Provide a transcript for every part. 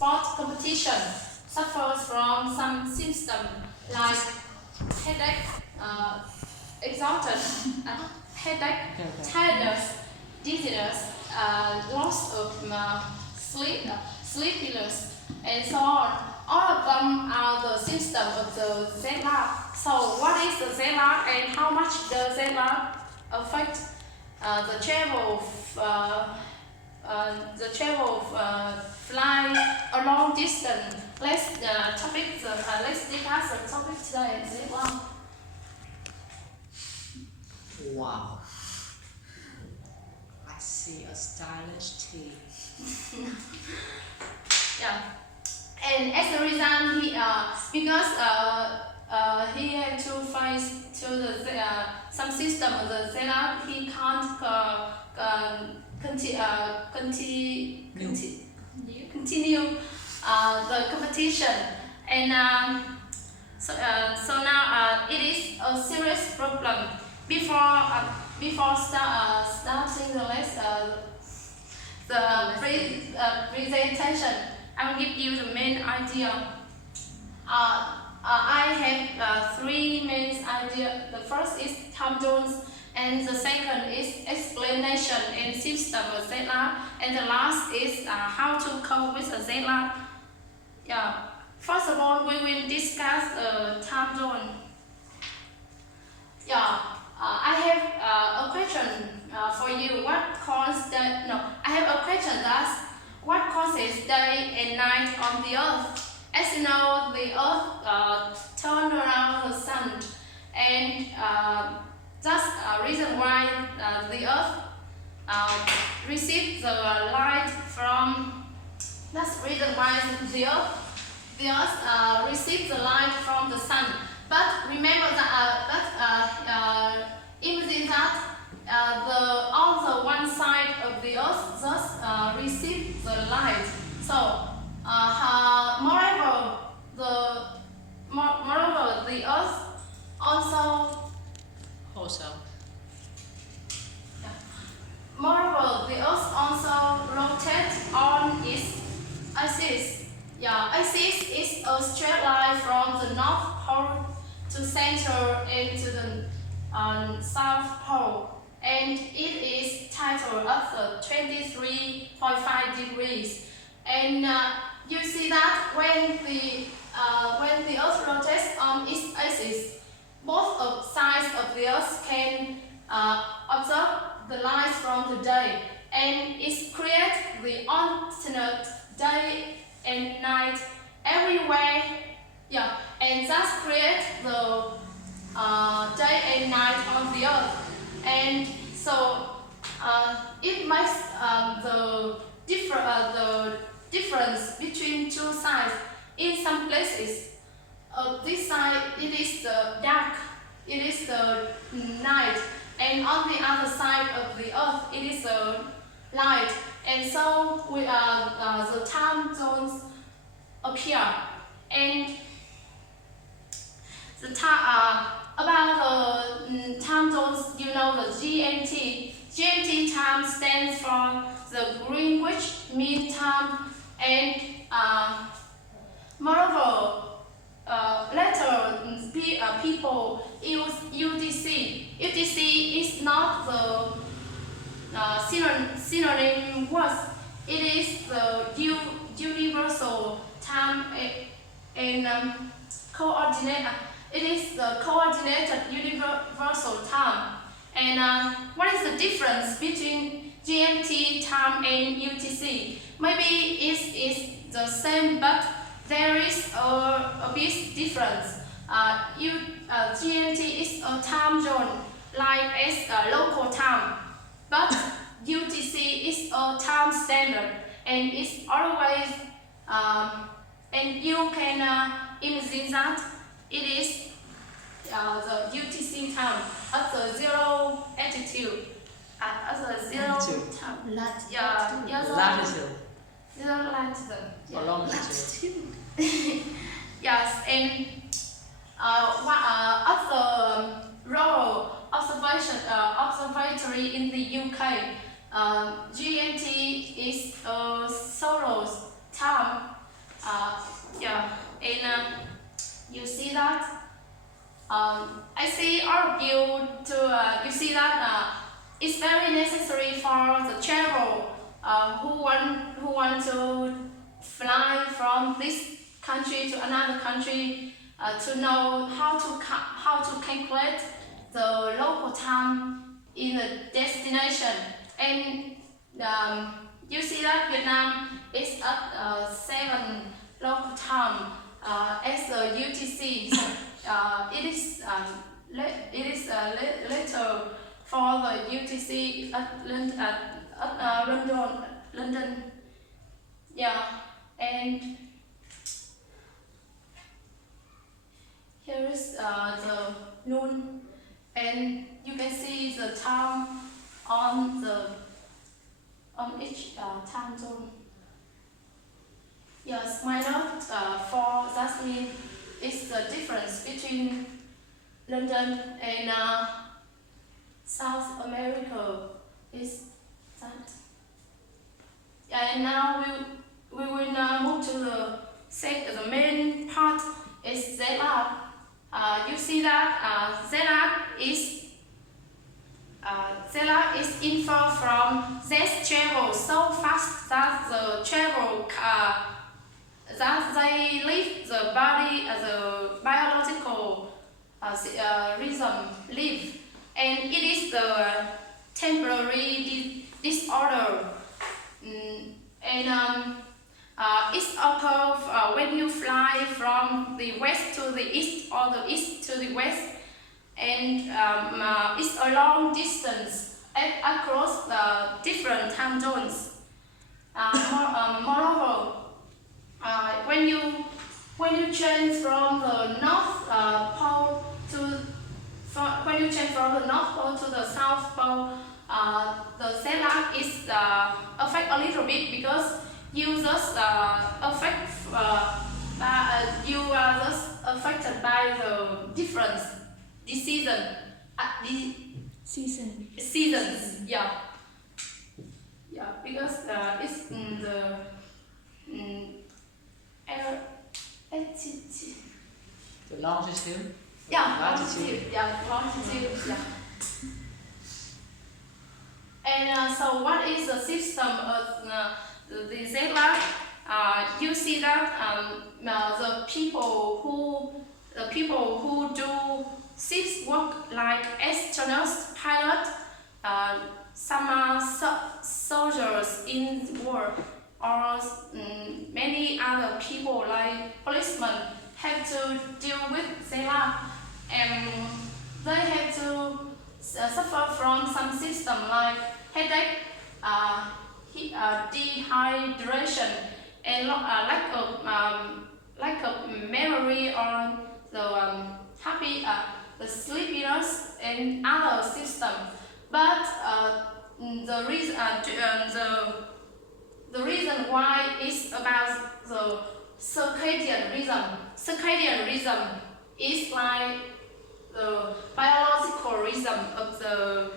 sport competition suffers from some symptoms like headache, exhaustion, tiredness, dizziness, loss of sleepiness, and so on. All of them are the symptoms of the jet lag. So, what is the jet lag and how much does jet lag affect the travel of flying a long distance? Let's discuss the topic today. Jet lag. Wow. I see a stylish tea. Yeah. And as a result, because he had to face some system of the setup, he can't continue the competition, and so now it is a serious problem. Before starting the presentation, I will give you the main idea. I have three main ideas. The first is time zones, and the second is explanation and system of jet lag, and the last is how to cope with the jet lag. Yeah. First of all, we will discuss time zone. Yeah. I have a question for you. I have a question that's what causes day and night on the earth? As you know, the earth turns around the sun, and that's a reason why the earth receives the light from. That's the reason why the earth receives the light from the sun. But remember that, imagine that on the one side of the earth just receives the light. So, moreover, the earth also. Moreover, the earth also rotates on its axis. Yeah, axis is a straight line from the North Pole to center and to the South Pole, and it is titled at the 23.5 degrees. And you see that when the Earth rotates on its axis, both sides of the Earth can observe the light from the day, and it creates the alternate day and night everywhere. Yeah, and thus create the day and night on the earth, and so it makes the difference between two sides. In some places, this side it is the dark, it is the night, and on the other side of the earth it is the light, and so the time zones appear. And about the time zones, you know the GMT. GMT time stands for the Greenwich Mean Time, and moreover, later people use UTC. UTC is not the synonym word. It is the universal time and coordinate. It is the coordinated universal time. And what is the difference between GMT time and UTC? Maybe it is the same, but there is a big difference. GMT is a time zone like as local time, but UTC is a time standard, and it's always and you can imagine that it is the UTC time at the zero altitude, at the zero time. Latitude. Zero latitude. Or longitude. Yes, and at the Royal Observatory in the UK, GMT is a solar time, to fly from this country to another country to know how to calculate the local time in the destination. And you see that Vietnam is at 7 local time as the UTC. So, it is later for the UTC at London. Yeah, and here is the noon, and you can see the time on each time zone. Yes, my note for that means it's the difference between London and South America is that. And now we will now move to the main part is ZR. You see that ZR is inferred from Z travel so fast that the travel that they leave the body as a biological rhythm live, and it is the temporary disorder. It occurs when you fly from the west to the east or the east to the west, and it's a long distance across the different time zones. Moreover, when you change from the north pole to the south pole, the setup is affect a little bit because you just you are just affected by the difference seasons. Yeah, because it's the air altitude. The longitude? Yeah, latitude. Longitude. Yeah. And so, what is the system of the ZLab? You see that the people who do shift work like astronauts, pilots, some soldiers in war, or many other people like policemen have to deal with ZLab, and they have to suffer from some system like headache, dehydration, and lack of memory, or the sleepiness and other system. But the reason why is about the circadian rhythm. Circadian rhythm is like the biological rhythm of the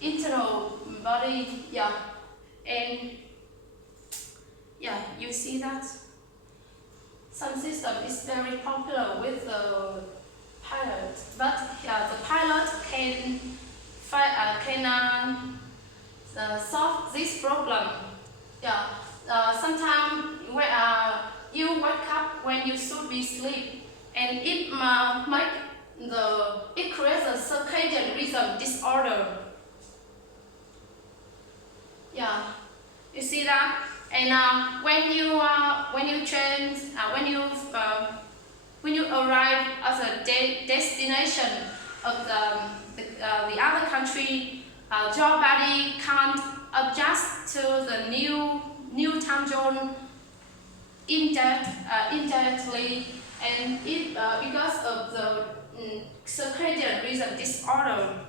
internal body. Yeah, and yeah, you see that some system is very popular with the pilot, but the pilot can solve this problem. Yeah, sometimes when you wake up when you should be asleep, and it creates a circadian rhythm disorder. Yeah, you see that. And when you arrive at the destination of the other country, your body can't adjust to the new time zone indirectly, and it because of the circadian rhythm disorder.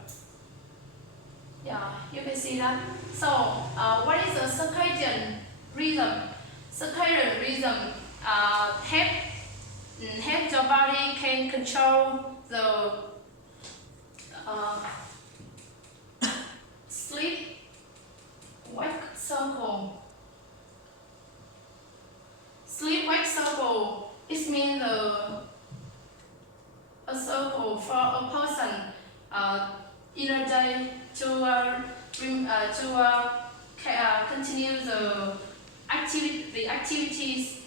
Yeah, you can see that. So, what is a circadian rhythm? Circadian rhythm help your body can control the sleep-wake cycle. Sleep-wake cycle, it means a cycle for a person in a day to continue the activities.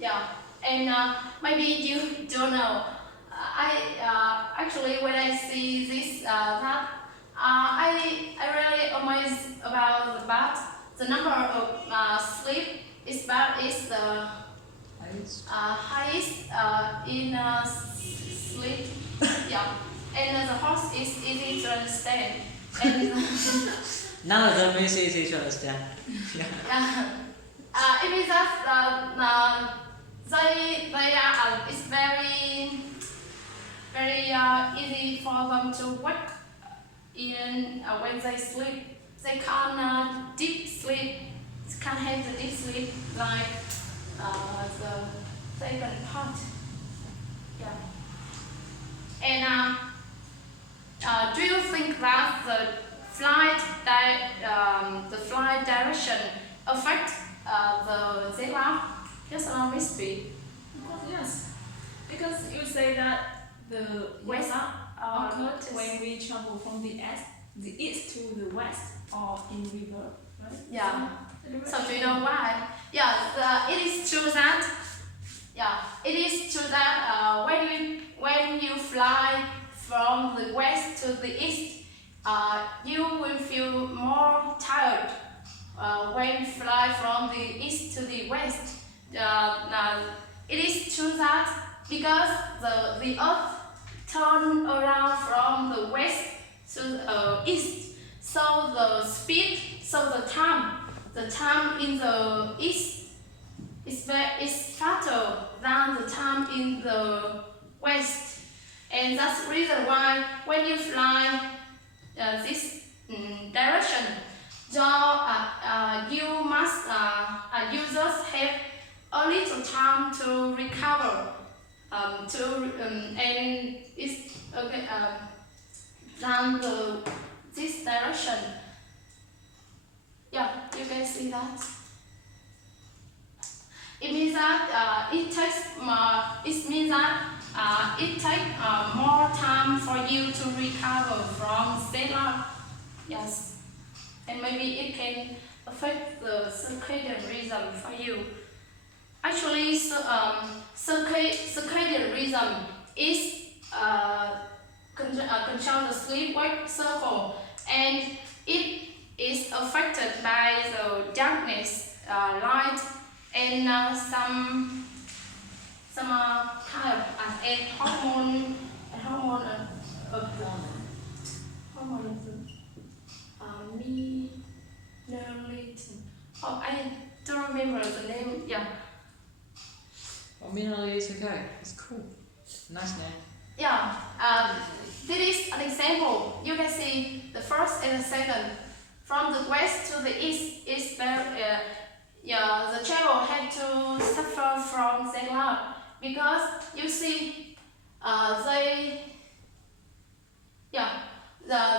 Yeah, and maybe you don't know. I actually when I see this that I really amazed about the bad. The number of sleep is bad is the highest in sleep. Yeah, and the horse is easy to understand. And none of them is easy to understand. Yeah. Yeah. It means that they are it's very easy for them to wake in when they sleep. They can't deep sleep. They can't have the deep sleep like the second part. Yeah. And do you think that the flight direction affect the jet lag? Yes or no, Miss B? Of course, yes. Because you say that the West occurred when we travel from the east to the west or in river, right? Yeah. So do you know why? Yeah, it is true that. Yeah, it is true that when you fly from the west to the east, you will feel more tired when you fly from the east to the west. It is true that because the earth turn around from the west to the east, so the time in the east is faster than the time in the west, and that's the reason why when you fly this direction, you just have a little time to recover, and it's okay than this direction. Yeah, you can see that. It means that it takes more time for you to recover from jet lag. Yes, and maybe it can affect the circadian rhythm for you. Actually, circadian rhythm is control the sleep-wake cycle, and it is affected by the darkness, light, and some kind of hormone Oh, I don't remember the name. Yeah. Well, minerally is okay. It's cool. Nice name. Yeah. This is an example. You can see the first and the second. From the west to the east is very. The travel had to suffer from jet lag because you see,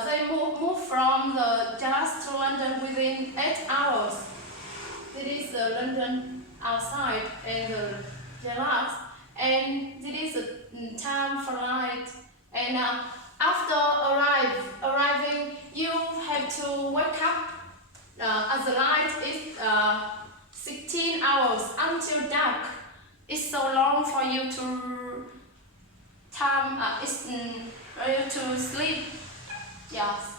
they move from the Dallas to London within 8 hours. It is the London outside and the Dallas, and it is a time flight. And after arriving, you have to wake up as the light is 16 hours until dark. It's so long for you to to sleep. Yes,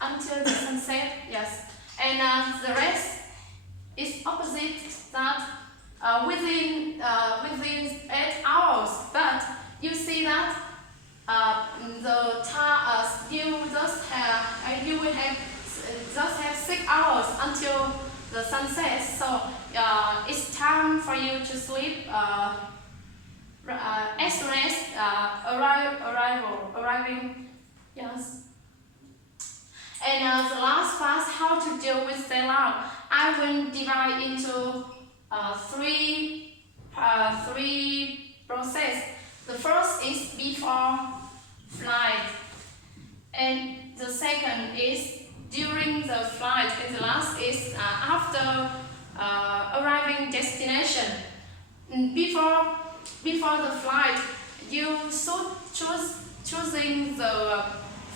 until the sunset. Yes, and the rest is opposite that within 8 hours. But you see that the time you will have just have 6 hours until the sunset. So it's time for you to sleep as soon as arriving. Yes. And the last part, how to deal with jet lag, I will divide into three process. The first is before flight, and the second is during the flight, and the last is after arriving destination. Before the flight, you should choosing the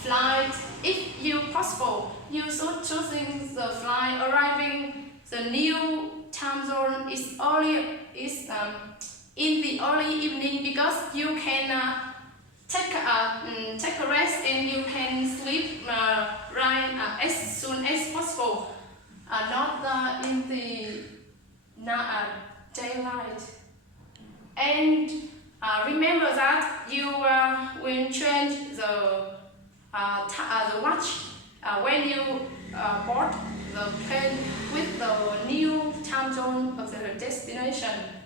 flight. If you possible, you should choosing the flight arriving the new time zone is in the early evening, because you can take a rest and you can sleep right as soon as possible, not in the daylight. And remember that you will change the watch when you board the plane with the new time zone of the destination.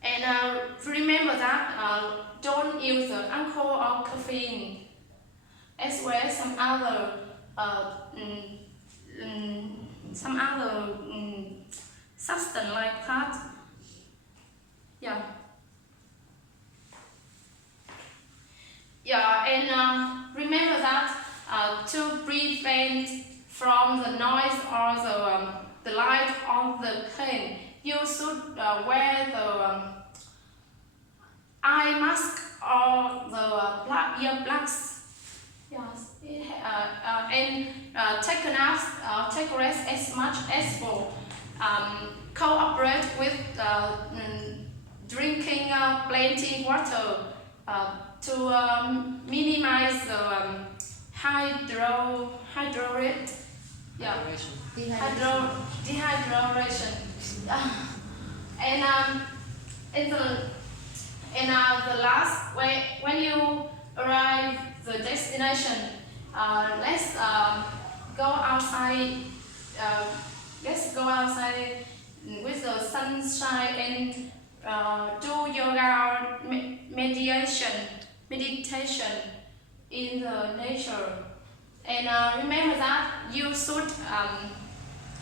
And remember that don't use the alcohol or caffeine, as well as some other substance like that. Yeah. Yeah, and remember that to prevent from the noise or the light on the plane, you should wear the eye mask or the earplugs. Yes, and take a nap, take a rest as much as possible. Cooperate with drinking plenty water to minimize the dehydration. And the last, when you arrive the destination, let's go outside. Let's go outside with the sunshine and do yoga meditation in the nature. And remember that you should have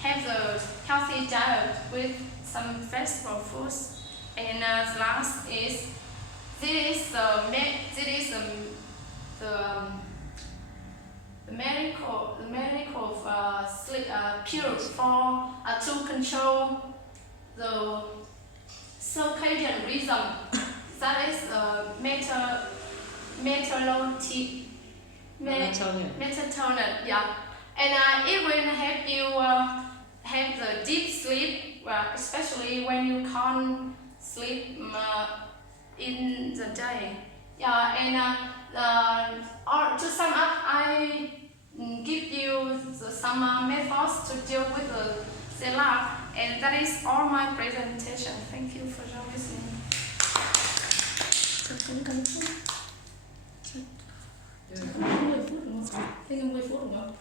the healthy diet with some vegetable foods. And the last is the medical sleep pills for to control the circadian rhythm. That is melatonin. Yeah, and it will help you have the deep sleep, especially when you can't sleep in the day. Yeah, and to sum up, I give you some methods to deal with the jet lag, and that is all my presentation. Thank you for your listening. Thêm 10 phút đúng không?